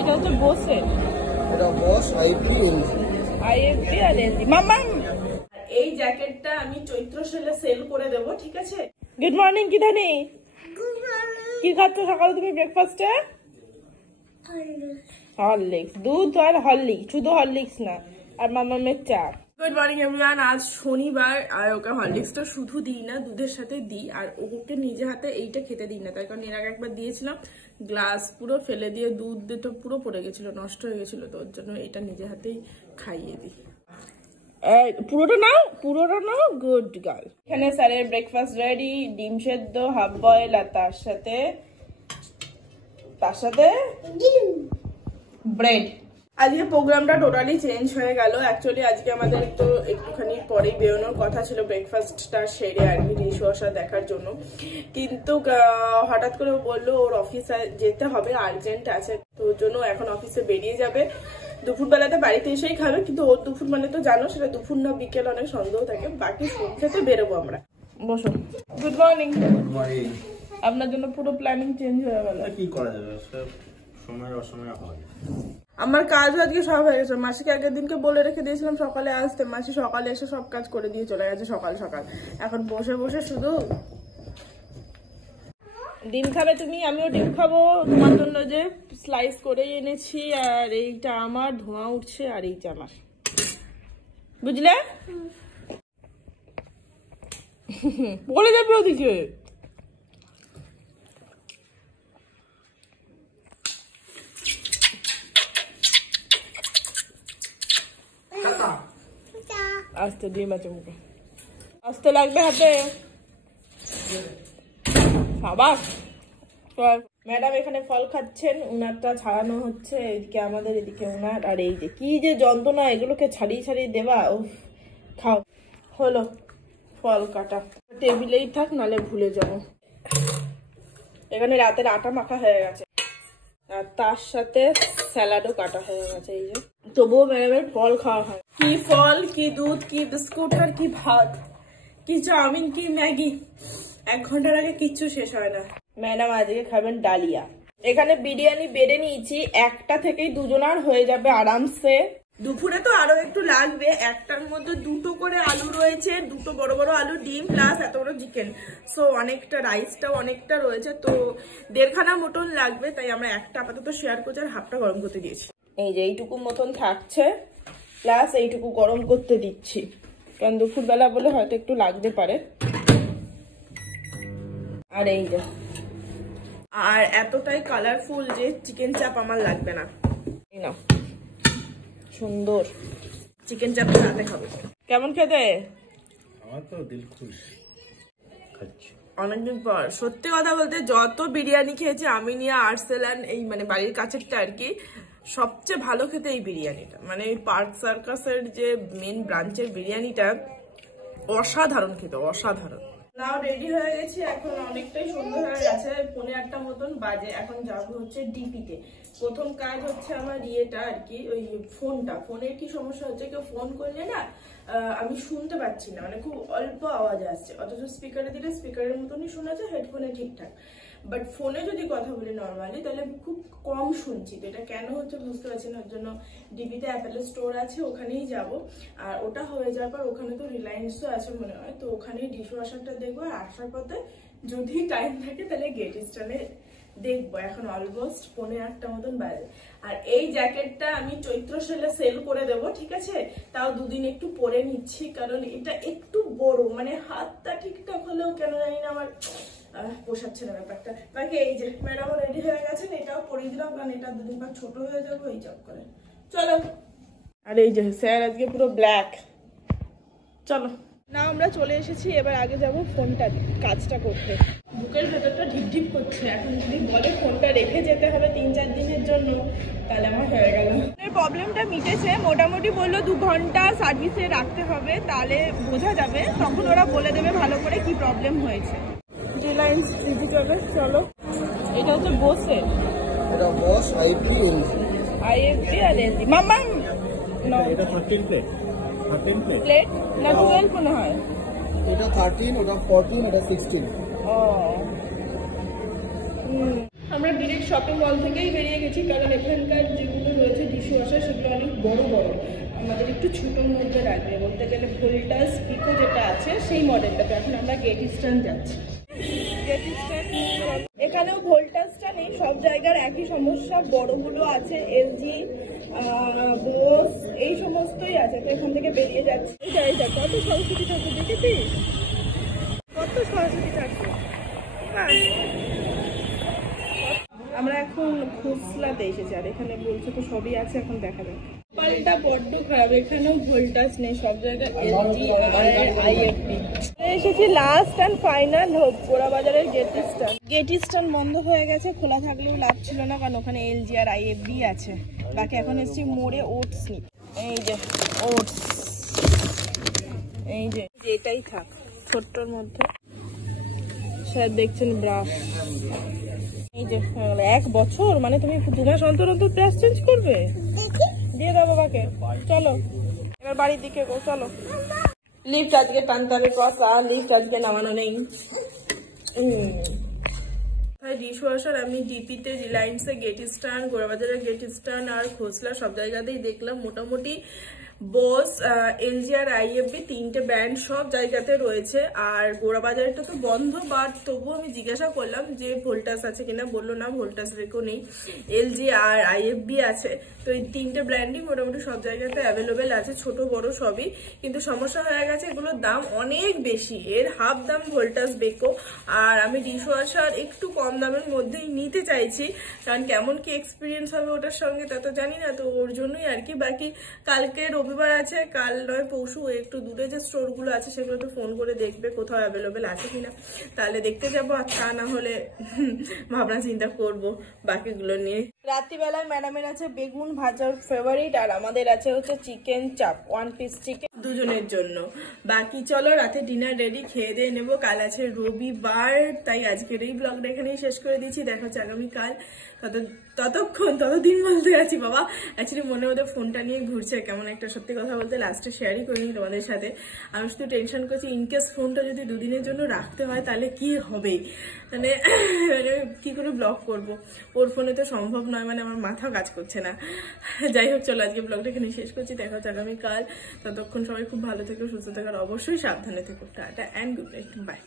এটা হচ্ছে বসের, এটা বস আইপি আর এলজি। মাম্মা এই জ্যাকেটটা আমি চৈত্র সেলে সেল করে দেব, ঠিক আছে? গুড মর্নিং কিধানি, কি খাচ্ছ সকালে তুমি ব্রেকফাস্টে? হরলিক্স, দুধ আর হরলিক্স, শুধু হরলিক্স না, আর মামামের চা। Good morning everyone. আজ শনিবার, আর ওকে হরলিক্সটা শুধু দিই না, দুধের সাথে দিই, আর ওকে নিজে হাতে এইটা খেতে দিই না, তার কারণ এর আগে একবার দিয়েছিলাম, গ্লাস পুরো ফেলে দিয়ে দুধটা পুরো পড়ে গেছিল, নষ্ট হয়ে গেছিল, তো ওর জন্য এটা নিজে হাতেই খাইয়ে দিই। পুরোটা নাও, গুড গার্ল। এখানে স্যারের ব্রেকফাস্ট রেডি, ডিম সেদ্ধ, হাফ বয়েল, আর তার সাথে ব্রেড। আজকে প্রোগ্রামটা টোটালি চেঞ্জ হয়ে গেল। অ্যাকচুয়ালি আজকে আমাদের তো একটুখানি পরেই বেরোনোর কথা ছিল ব্রেকফাস্টটা সেরে আর কি, ডিশওয়াশা দেখার জন্য, কিন্তু হঠাৎ করে বললো ওর অফিসে যেতে হবে, আর্জেন্ট আছে, তো ওর জন্য এখন অফিসে বেরিয়ে যাবে। দুপুরবেলাতে বাড়িতে এসেই খাবে, কিন্তু ওর দুপুর মানে তো জানো সেটা দুপুর না বিকেল, অনেক সন্দেহ থাকে। বাকি খেতে বেরোবো আমরা। বসো। Good morning. আপনার জন্য পুরো প্ল্যানিং চেঞ্জ হয়ে গেল। কি করা যাবে, সময় অসময় হয়। আমার কাজ আজকে সব হয়ে গেছে। মাসিকে আগের দিনকে বলে রেখে দিয়েছিলাম সকালে আসতে, মাসি সকালে এসে সব কাজ করে দিয়ে চলে গেছে সকাল সকাল। এখন বসে বসে শুধু ডিম খাবে তুমি, আমিও ডিম খাবো। তোমার জন্য যে স্লাইস করে এনেছি, আর এইটা আমার, ধোঁয়া উঠছে, আর এইটা আমার, বুঝলে? বলে যাবে ওদিকে। আসতে ডিম আছে মুখে, আসতে লাগবে হাতে। বাবা ম্যাডাম এখানে ফল খাচ্ছেন, উনারটা ছাড়ানো হচ্ছে, এদিকে আমাদের, এদিকে উনার। আর এই যে কি যে যন্ত্রণা, এগুলোকে ছাড়িয়ে ছাড়িয়ে দেওয়া। ও খাও, হলো ফল কাটা। টেবিলেই থাক, নালে ভুলে যাবো। এখানে রাতের আটা মাখা হয়ে গেছে, আর তার সাথে স্যালাডও কাটা হয়ে গেছে। এই যে তবুও ম্যাডামের ফল খাওয়া হয়। কি ফল, কি দুধ, কি বিস্কুট, আর কি ভাত, কি চাউমিন, কি ম্যাগি, 1 ঘন্টার আগে কিচ্ছু শেষ হয় না। ম্যাডাম আজকে খাবেন ডালিয়া। এখানে বিরিয়ানি বেড়ে নিয়েছি, একটা থেকেই দুজনার হয়ে যাবে আরামসে। দুপুরে তো আরো একটু লাগবে, একটার মধ্যে 2টো করে আলু রয়েছে, 2টো বড় বড় আলু, ডিম, প্লাস এত বড় চিকেন, সো অনেকটা, রাইসটাও অনেকটা রয়েছে, তো 1.5 খানা মতন লাগবে। তাই আমরা একটা আপাতত শেয়ার করছি, আর হাফটা গরম করতে দিয়েছি। এই যে এইটুকু মতন থাকছে, প্লাস এইটুকু গরম করতে দিচ্ছি, কারণ দুপুরবেলা বলে হয়তো একটু লাগতে পারে। আর এই যে, আর এতটাই কালারফুল যে চিকেন চাপ আমার লাগবে না। এই নাও, সুন্দর চিকেন চাপ সাথে খাবো। কেমন খেতে? আমার তো দিল খুশ, খাচ্ছি অনেকদিন পর। সত্যি কথা বলতে যত বিরিয়ানি খেয়েছি আমি নিয়ে আর্সেলান, এই মানে বাড়ির কাছেরটা আর কি, সবচেয়ে ভালো খেতে এই বিরিয়ানিটা। মানে পার্ক সার্কাসের যে মেন ব্রাঞ্চের বিরিয়ানিটা অসাধারণ খেতে, অসাধারণ। নাও রেডি হয়ে গেছি, এখন অনেকটাই সুন্দর হয়ে গেছে, 8:15 মতন বাজে। এখন যাবো হচ্ছে ডিপিতে। প্রথম কাজ হচ্ছে আমার ইয়েটা আর কি, ওই ফোনটা, ফোনের কি সমস্যা হচ্ছে, কেউ ফোন করলে না আমি শুনতে পাচ্ছি না, মানে খুব অল্প আওয়াজ আসছে, অথচ স্পিকারে দিলে স্পিকারের মতনই শোনা যায়, হেডফোনে ঠিকঠাক, বাট ফোনে যদি কথা বলি নর্মালি তাহলে খুব কম শুনছি। তো এটা কেন হচ্ছে বুঝতে পারছি না, ওর জন্য ডিবিতে অ্যাপেলের স্টোর আছে, ওখানেই যাব। আর ওটা হয়ে যাওয়ার পর ওখানে তো রিলায়েন্সও আছে মনে হয়, তো ওখানেই ডিশওয়াশারটা দেখবো। আর আসার পথে যদি টাইম থাকে তাহলে গেট স্টানে দেখবো। এখন অলমোস্ট 8:15 মতন বাজে। আর এই জ্যাকেটটা আমি চৈত্র সেলে সেল করে দেবো, ঠিক আছে? তাও 2 দিন একটু পরে নিচ্ছি, কারণ এটা একটু বড়, মানে হাতটা ঠিকঠাক হলেও কেন জানি না আমার পোষাচ্ছে না ব্যাপারটা। বাকি এই যে ম্যাডামও রেডি হয়ে গেছেন, এটাও পরিয়ে দিলাম, কারণ এটা 2 দিন পর ছোট হয়ে যাবো এই চক করে। চলো। আর এই যে স্যার আজকে পুরো ব্ল্যাক। চলো না, আমরা চলে এসেছি। এবার আগে যাব ফোনটা কাজটা করতে। বুকের ভেতরটা ঢিপ ঢিপ করছে। এখন যদি বলে ফোনটা রেখে যেতে হবে 3-4 দিনের জন্য, তাহলে আমার হয়ে গেল। প্রবলেমটা মিটেছে মোটামুটি, বললো 2 ঘন্টা সার্ভিসে রাখতে হবে, তাহলে বোঝা যাবে, তখন ওরা বলে দেবে ভালো করে কি প্রবলেম হয়েছে। রিলায়েন্স ডিজিটালে চলো। এটা হচ্ছে বসের, এটা বস আইপি আর এলজি। মাম্মা এটা 13 প্লেট, 13 প্লেট না 12 মনে হয়। এটা 13, ওটা 14, এটা 16। ও আমরা ডিরেক্ট শপিং মল থেকেই বেরিয়ে গেছি, কারণ এখানকার সেগুলো অনেক বড় বড়, আমাদের একটু ছোটোর মধ্যে রাখবে, বলতে গেলে ভোল্টাস পিকো যেটা আছে সেই মডেলটা। তো এখন আমরা গেট ইস্টার্ন যাচ্ছি। গেট ইস্টার্ন এখানেও ভোল্টাসটা নেই, সব জায়গার একই সমস্যা, বড়গুলো আছে এলজি, বোস এই সমস্তই আছে। তো এখান থেকে বেরিয়ে যাচ্ছে। এইটা কত সরস্বতী ঠাকুর দেখেছিস, কত সরস্বতী ঠাকুর। আমরা এখন খোসলাতে এসেছি, আর এখানে বলছে তো সবই আছে, এখন দেখা যাক। পালটা বড্ড খারাপ, এখানেও ভোল্টাস নেই, সব জায়গায় এলজি আর আইএফবি। এসেছি লাস্ট অ্যান্ড ফাইনাল হোপ, গোড়াবাজারের গেট ইস্টার্ন। গেট ইস্টার্ন বন্ধ হয়ে গেছে, খোলা থাকলেও লাভ ছিল না, কারণ ওখানে এলজি আর আইএফবি আছে। বাকি এখন এসেছি মোড়ে ওটস নি, এই যে ওটস, এই যে এটাই থাক ছোট্টর মধ্যে। স্যার দেখছেন ব্রাশ, এই যে 1 বছর, মানে তুমি 2 মাস অন্তর অন্তর ব্রাশ চেঞ্জ করবে? দিয়ে দাও বাবাকে, চলো এবার বাড়ির দিকে গো, চলো। লিফট আজকে টানতে হবে, কথা লিফট আজকে নামানো নেই। ডিশ ওয়াশার আমি ডিপিতে, রিলায়েন্সে গেট ইস্টার্ন, গোড়াবাজারের গেট ইস্টার্ন আর খোসলা সব জায়গাতেই দেখলাম। মোটামুটি বস, এলজি আর আইএফবি 3টে ব্র্যান্ড সব জায়গাতে রয়েছে। আর গোড়াবাজারটা তো বন্ধ, বাট তবুও আমি জিজ্ঞাসা করলাম যে ভোল্টাস আছে কিনা, বললো না ভোল্টাস রেকো নেই, এলজি আর আইএফবি আছে। তো এই 3টে ব্র্যান্ডই মোটামুটি সব জায়গাতে অ্যাভেলেবেল আছে, ছোট বড় সবই। কিন্তু সমস্যা হয়ে গেছে এগুলোর দাম অনেক বেশি, এর হাফ দাম ভোল্টাস বেকো। আর আমি ডিশ ওয়াশার একটু কম দামের মধ্যেই নিতে চাইছি, কারণ কেমন কি এক্সপিরিয়েন্স হবে ওটার সঙ্গে তা তো জানি না, তো ওর জন্যই আর কি। বাকি কালকে রবিবার আছে, কাল নয় পরশু একটু দূরে যে স্টোরগুলো আছে সেগুলোতে ফোন করে দেখবে কোথাও অ্যাভেলেবেল আছে কিনা, তাহলে দেখতে যাবো। আর তা না হলে ভাবনা চিন্তা করব বাকিগুলো নিয়ে। রাত্রিবেলায় ম্যাডামের আছে বেগুন ভাজার ফেভারিট, আর আমাদের আছে হচ্ছে চিকেন চাপ, 1 পিস চিকেন দুজনের জন্য। বাকি চলো রাতে ডিনার রেডি, খেয়ে দিয়ে নেবো। কাল আছে রবিবার, তাই আজকের এই ব্লগটা এখানেই শেষ করে দিচ্ছি। দেখা হচ্ছে আগামীকাল। ততদিন বলতে আছি বাবা, অ্যাকচুয়ালি মনে মধ্যে ফোনটা নিয়ে ঘুরছে কেমন একটা, সত্যি কথা বলতে লাস্টে শেয়ারই করিনি তোমাদের সাথে। আমি শুধু টেনশন করছি ইনকেস ফোনটা যদি 2 দিনের জন্য রাখতে হয় তাহলে কি হবে, মানে কি করে ব্লগ করব, ওর ফোনে তো সম্ভব নয়, মানে আমার মাথা কাজ করছে না। যাই হোক চলো আজকে ব্লগটা এখানে শেষ করছি, দেখা হচ্ছে আগামীকাল। ততক্ষণ সবাই খুব ভালো থেকো, সুস্থ থাকার অবশ্যই সাবধানে থেকো। Tata and good night, by.